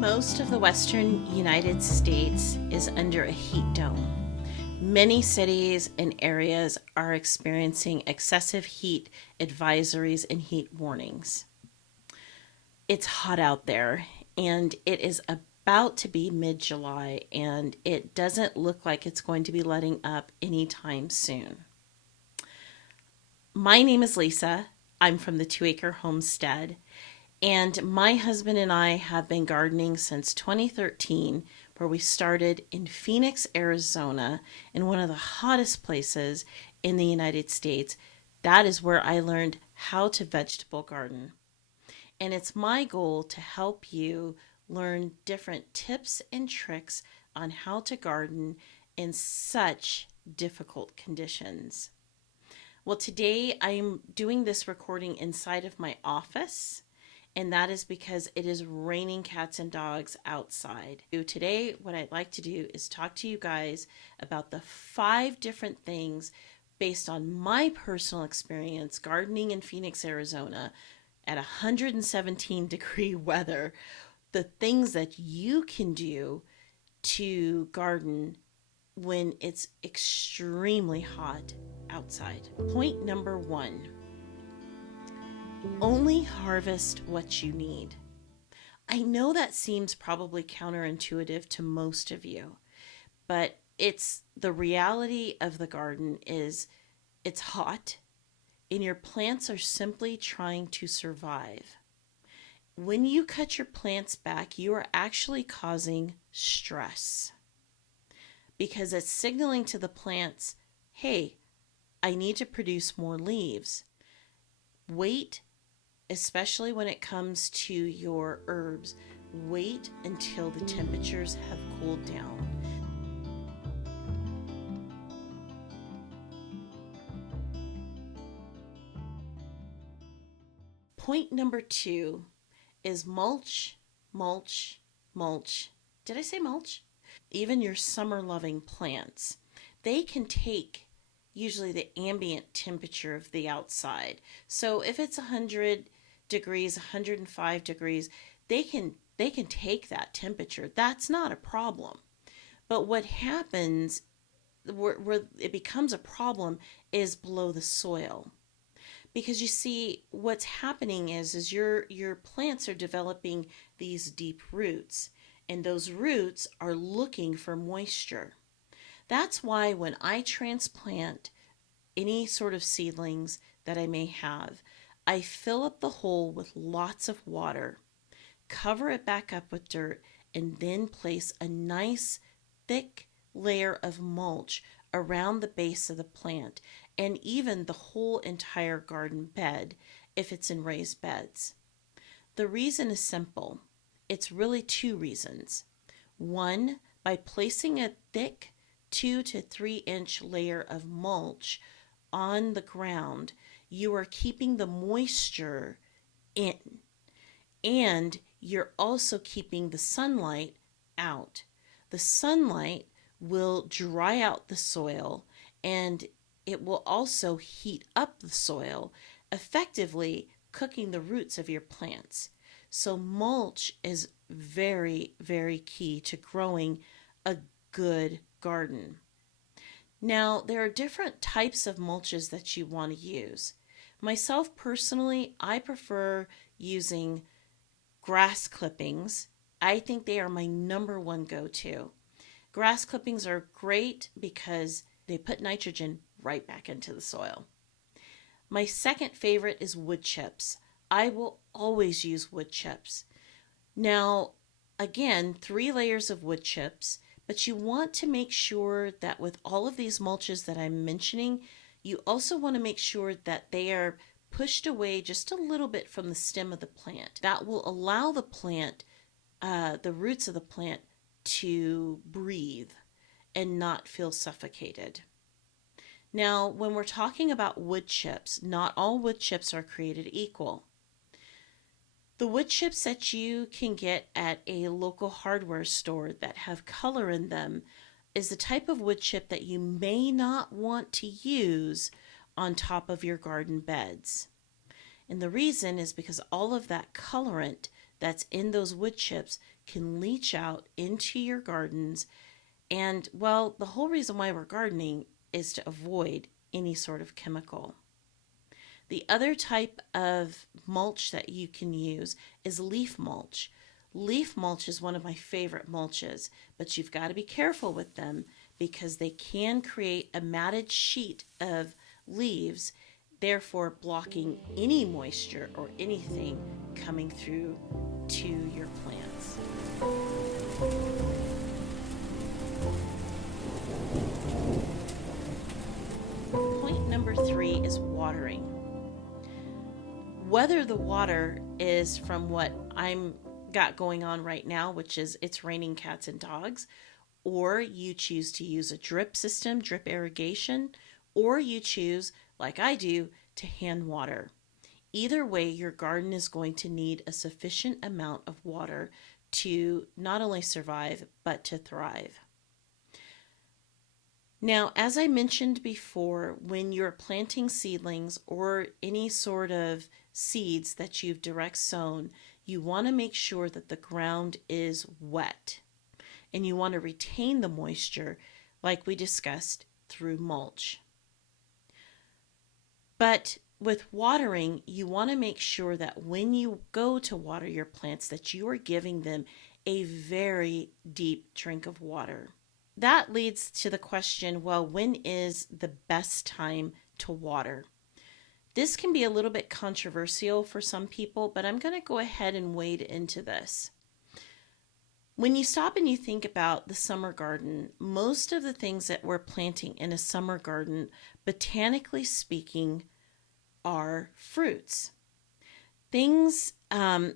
Most of the western United States is under a heat dome. Many cities and areas are experiencing excessive heat advisories and heat warnings. It's hot out there and it is about to be mid July and it doesn't look like it's going to be letting up anytime soon. My name is Lisa. I'm from the 2 Acre Homestead, and my husband and I have been gardening since 2013, where we started in Phoenix, Arizona, in one of the hottest places in the United States. That is where I learned how to vegetable garden. And it's my goal to help you learn different tips and tricks on how to garden in such difficult conditions. Well, today I'm doing this recording inside of my office, and that is because it is raining cats and dogs outside. Today, what I'd like to do is talk to you guys about the 5 different things based on my personal experience gardening in Phoenix, Arizona at 117-degree weather, the things that you can do to garden when it's extremely hot outside. Point number 1: only harvest what you need. I know that seems probably counterintuitive to most of you, but it's the reality of the garden is it's hot and your plants are simply trying to survive. When you cut your plants back, you are actually causing stress because it's signaling to the plants, hey, I need to produce more leaves. Wait, especially when it comes to your herbs, wait until the temperatures have cooled down. Point number 2 is mulch, mulch, mulch. Did I say mulch? Even your summer loving plants, they can take usually the ambient temperature of the outside. So if it's 100 degrees, 105 degrees, they can take that temperature. That's not a problem. But what happens where it becomes a problem is below the soil. Because you see what's happening is your plants are developing these deep roots, and those roots are looking for moisture. That's why when I transplant any sort of seedlings that I may have, I fill up the hole with lots of water, cover it back up with dirt, and then place a nice thick layer of mulch around the base of the plant and even the whole entire garden bed if it's in raised beds. The reason is simple. It's really 2 reasons. One, by placing a thick 2 to 3 inch layer of mulch on the ground, you are keeping the moisture in, and you're also keeping the sunlight out. The sunlight will dry out the soil and it will also heat up the soil, effectively cooking the roots of your plants. So mulch is very, very key to growing a good garden. Now, there are different types of mulches that you want to use. Myself personally, I prefer using grass clippings. I think they are my number one go-to. Grass clippings are great because they put nitrogen right back into the soil. My second favorite is wood chips. I will always use wood chips. Now, again, 3 layers of wood chips, but you want to make sure that with all of these mulches that I'm mentioning, you also want to make sure that they are pushed away just a little bit from the stem of the plant. That will allow the plant, the roots of the plant, to breathe and not feel suffocated. Now, when we're talking about wood chips, not all wood chips are created equal. The wood chips that you can get at a local hardware store that have color in them is the type of wood chip that you may not want to use on top of your garden beds. And the reason is because all of that colorant that's in those wood chips can leach out into your gardens. And well, the whole reason why we're gardening is to avoid any sort of chemical. The other type of mulch that you can use is leaf mulch. Leaf mulch is one of my favorite mulches, but you've got to be careful with them because they can create a matted sheet of leaves, therefore blocking any moisture or anything coming through to your plants. Point number 3 is watering. Whether the water is from what I'm got going on right now, which is it's raining cats and dogs, or you choose to use a drip system, drip irrigation, or you choose, like I do, to hand water. Either way, your garden is going to need a sufficient amount of water to not only survive, but to thrive. Now, as I mentioned before, when you're planting seedlings or any sort of seeds that you've direct sown, you want to make sure that the ground is wet and you want to retain the moisture like we discussed through mulch. But with watering, you want to make sure that when you go to water your plants that you are giving them a very deep drink of water. That leads to the question, well, when is the best time to water? This can be a little bit controversial for some people, but I'm going to go ahead and wade into this. When you stop and you think about the summer garden, most of the things that we're planting in a summer garden, botanically speaking, are fruits. Things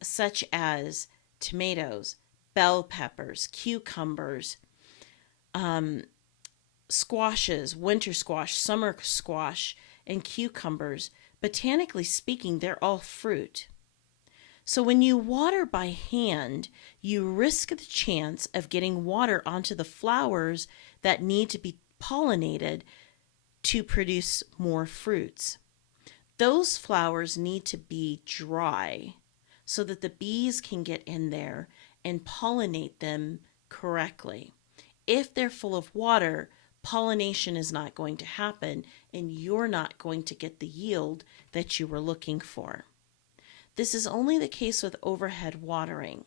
such as tomatoes, bell peppers, cucumbers, squashes, winter squash, summer squash, and cucumbers. Botanically speaking, they're all fruit. So when you water by hand, you risk the chance of getting water onto the flowers that need to be pollinated to produce more fruits. Those flowers need to be dry so that the bees can get in there and pollinate them correctly. If they're full of water, pollination is not going to happen and you're not going to get the yield that you were looking for. This is only the case with overhead watering,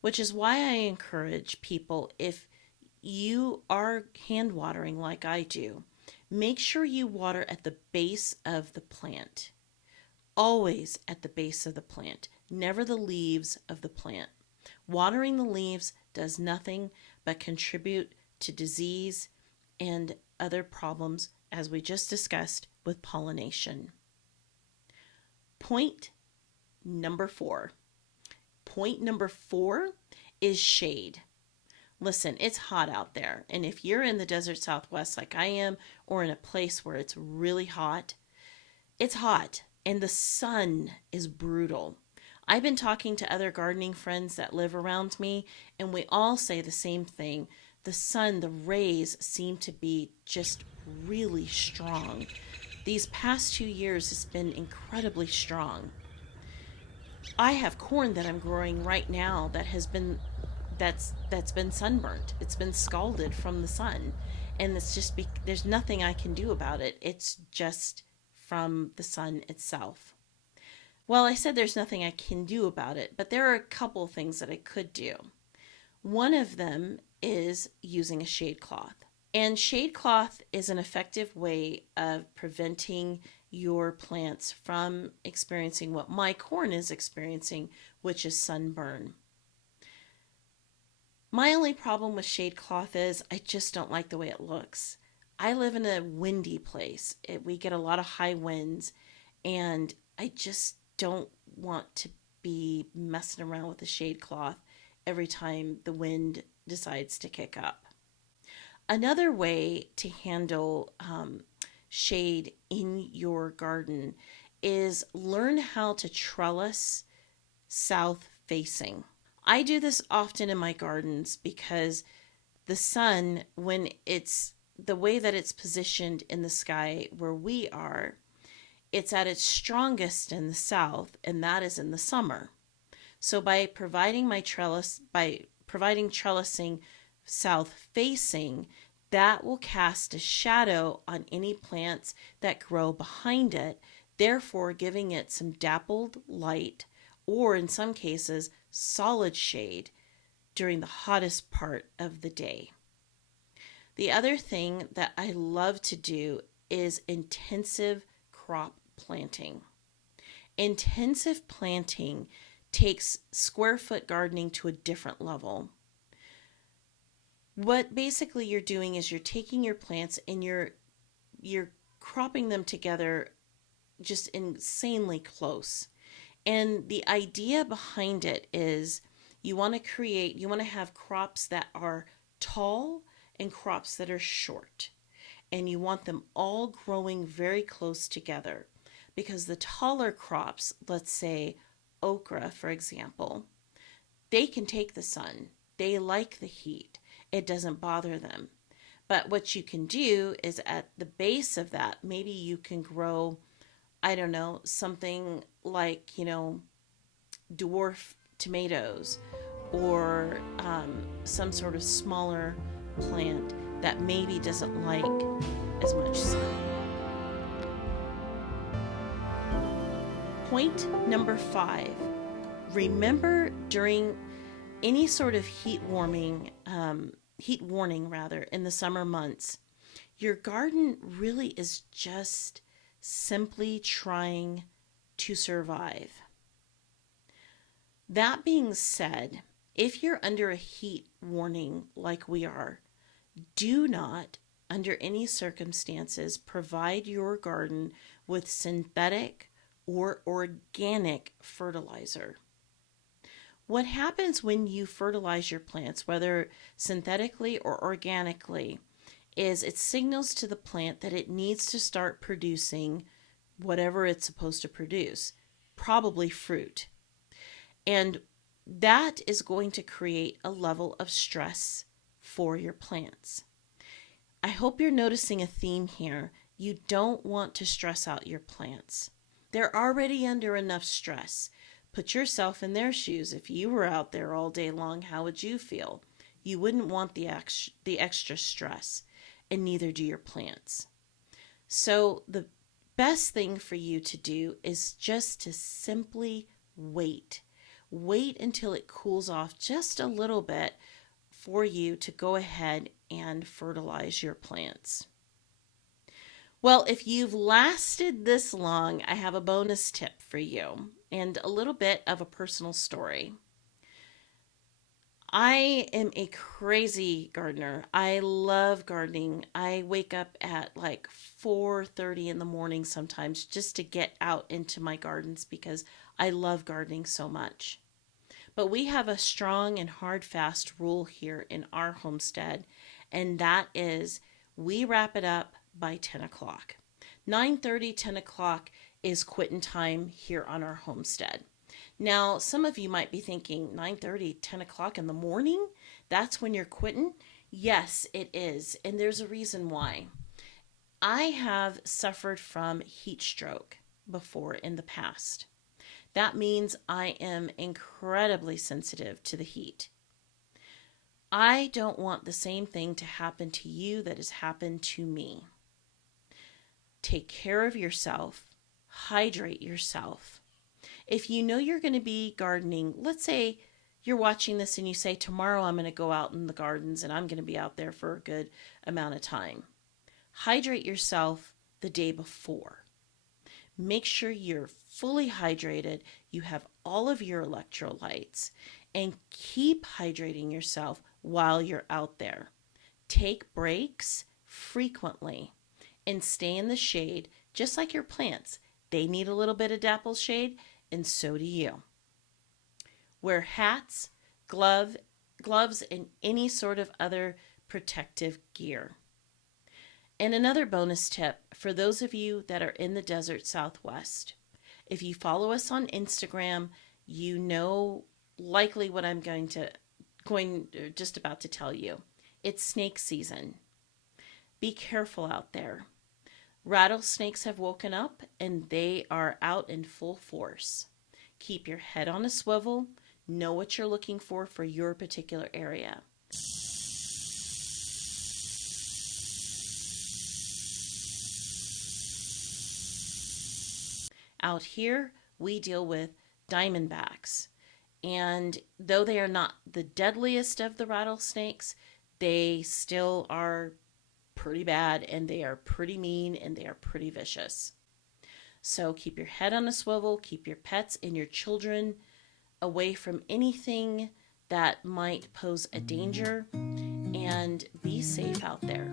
which is why I encourage people, if you are hand watering like I do, make sure you water at the base of the plant. Always at the base of the plant, never the leaves of the plant. Watering the leaves does nothing but contribute to disease and other problems, as we just discussed with pollination. Point number 4. Point number 4 is shade. Listen, it's hot out there, and if you're in the desert Southwest like I am, or in a place where it's really hot, it's hot, and the sun is brutal. I've been talking to other gardening friends that live around me, and we all say the same thing. The sun, the rays seem to be just really strong. These past 2 years has been incredibly strong. I have corn that I'm growing right now that's been sunburnt. It's been scalded from the sun, and there's nothing I can do about it. It's just from the sun itself. Well, I said there's nothing I can do about it, but there are a couple things that I could do. One of them is using a shade cloth. And shade cloth is an effective way of preventing your plants from experiencing what my corn is experiencing, which is sunburn. My only problem with shade cloth is I just don't like the way it looks. I live in a windy place. We get a lot of high winds, and I just don't want to be messing around with the shade cloth every time the wind decides to kick up. Another way to handle shade in your garden is learn how to trellis south facing. I do this often in my gardens because the sun, when it's the way that it's positioned in the sky where we are, it's at its strongest in the south, and that is in the summer. So by providing trellising south facing, that will cast a shadow on any plants that grow behind it, therefore giving it some dappled light, or in some cases, solid shade during the hottest part of the day. The other thing that I love to do is intensive crop planting. Intensive planting takes square foot gardening to a different level. What basically you're doing is you're taking your plants and you're cropping them together just insanely close. And the idea behind it is you want to have crops that are tall and crops that are short. And you want them all growing very close together, because the taller crops, let's say okra, for example, they can take the sun. They like the heat. It doesn't bother them. But what you can do is at the base of that, maybe you can grow, I don't know, something like, dwarf tomatoes, or some sort of smaller plant that maybe doesn't like as much sun. Point number 5. Remember, during any sort of heat warning in the summer months, your garden really is just simply trying to survive. That being said, if you're under a heat warning like we are, do not, under any circumstances, provide your garden with synthetic or organic fertilizer. What happens when you fertilize your plants, whether synthetically or organically, is it signals to the plant that it needs to start producing whatever it's supposed to produce, probably fruit. And that is going to create a level of stress for your plants. I hope you're noticing a theme here. You don't want to stress out your plants. They're already under enough stress. Put yourself in their shoes. If you were out there all day long, how would you feel? You wouldn't want the extra stress, and neither do your plants. So the best thing for you to do is just to simply wait. Wait until it cools off just a little bit for you to go ahead and fertilize your plants. Well, if you've lasted this long, I have a bonus tip for you and a little bit of a personal story. I am a crazy gardener. I love gardening. I wake up at like 4:30 in the morning sometimes just to get out into my gardens because I love gardening so much. But we have a strong and hard fast rule here in our homestead, and that is we wrap it up by 10 o'clock. 9:30, 10 o'clock is quitting time here on our homestead. Now, some of you might be thinking 9:30, 10 o'clock in the morning? That's when you're quitting? Yes, it is. And there's a reason why. I have suffered from heat stroke before in the past. That means I am incredibly sensitive to the heat. I don't want the same thing to happen to you that has happened to me. Take care of yourself. Hydrate yourself. If you know you're going to be gardening, let's say you're watching this and you say, tomorrow I'm going to go out in the gardens and I'm going to be out there for a good amount of time. Hydrate yourself the day before. Make sure you're fully hydrated, you have all of your electrolytes, and keep hydrating yourself while you're out there. Take breaks frequently and stay in the shade, just like your plants. They need a little bit of dapple shade, and so do you. Wear hats, gloves, and any sort of other protective gear. And another bonus tip for those of you that are in the desert Southwest. If you follow us on Instagram, you know likely what I'm just about to tell you. It's snake season. Be careful out there. Rattlesnakes have woken up and they are out in full force. Keep your head on a swivel. Know what you're looking for your particular area. Out here, we deal with diamondbacks. And though they are not the deadliest of the rattlesnakes, they still are pretty bad, and they are pretty mean, and they are pretty vicious. So keep your head on a swivel, keep your pets and your children away from anything that might pose a danger, and be safe out there.